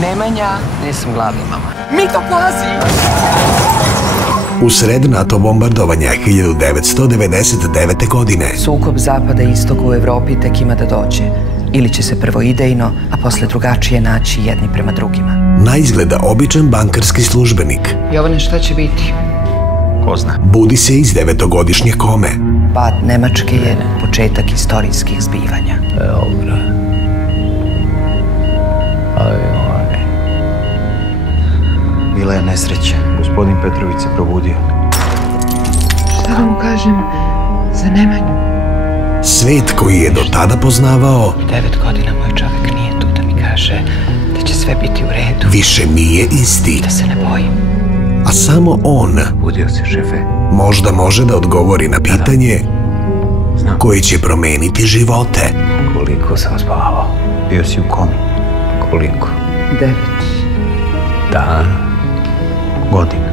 Nemanja, nisam gladna, mama. Mito, pazi! Usred NATO bombardovanja 1999. godine. Sukob zapada i istoka u Evropi tek ima da dođe. Ili će se prvo idejno, a posle drugačije naći jedni prema drugima. Naizgleda običan bankarski službenik. Jovane, šta će biti? Ko zna? Budi se iz 9-godišnje kome. Pad Nemačke je početak istorijskih zbivanja. Dobro. Bila je nesreća. Gospodin Petrović se probudio. Šta da mu kažem za Nemanju? Svet koji je do tada poznavao 9 godina moj čovek nije tu da mi kaže da će sve biti u redu. više nije isti. Da se ne bojim. A samo on Budio se, šefe. možda može da odgovori na pitanje koje će promeniti živote. Koliko sam spavao? Bio si u komi. Koliko? 9. Dana. Godina.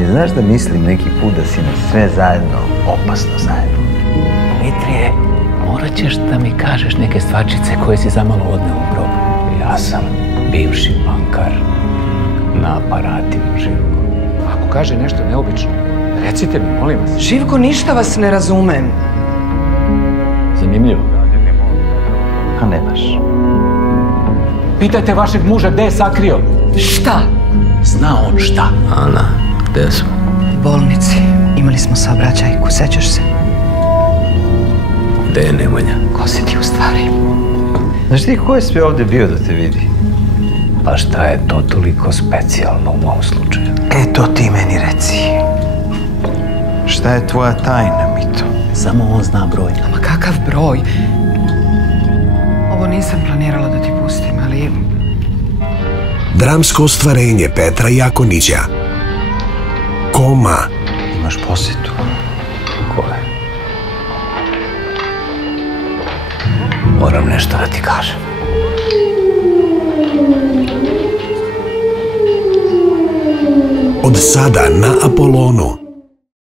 I znaš da mislim neki put da si nas sve zajedno opasno zajedno. Mitrije, morat ćeš da mi kažeš neke stvarčice koje si zamalo odneo u grob. Ja sam bivši bankar na aparatima, Živko. Ako kaže nešto neobično, recite mi, molim vas. Živko, ništa vas ne razumem. Zanimljivo. A ne baš. Pitajte vašeg muža gde je sakrio. Šta? Zna on šta. Ana, gde smo? U bolnici. Imali smo saobraćajku, sećaš se? Gde je Nemanja? Ko si ti u stvari? Znaš ti ko je sve ovde bio da te vidi? Pa šta je to toliko specijalno u mom slučaju? E, to ti meni reci. Šta je tvoja tajna, Mito? Samo on zna broj. Ma kakav broj? Ovo nisam planirala da ti pustim, ali... Dramsko ostvarenje Petra Jakonića. Koma. Imaš posetu. Ko je? Moram nešto da ti kažem. Od sada na Apolonu.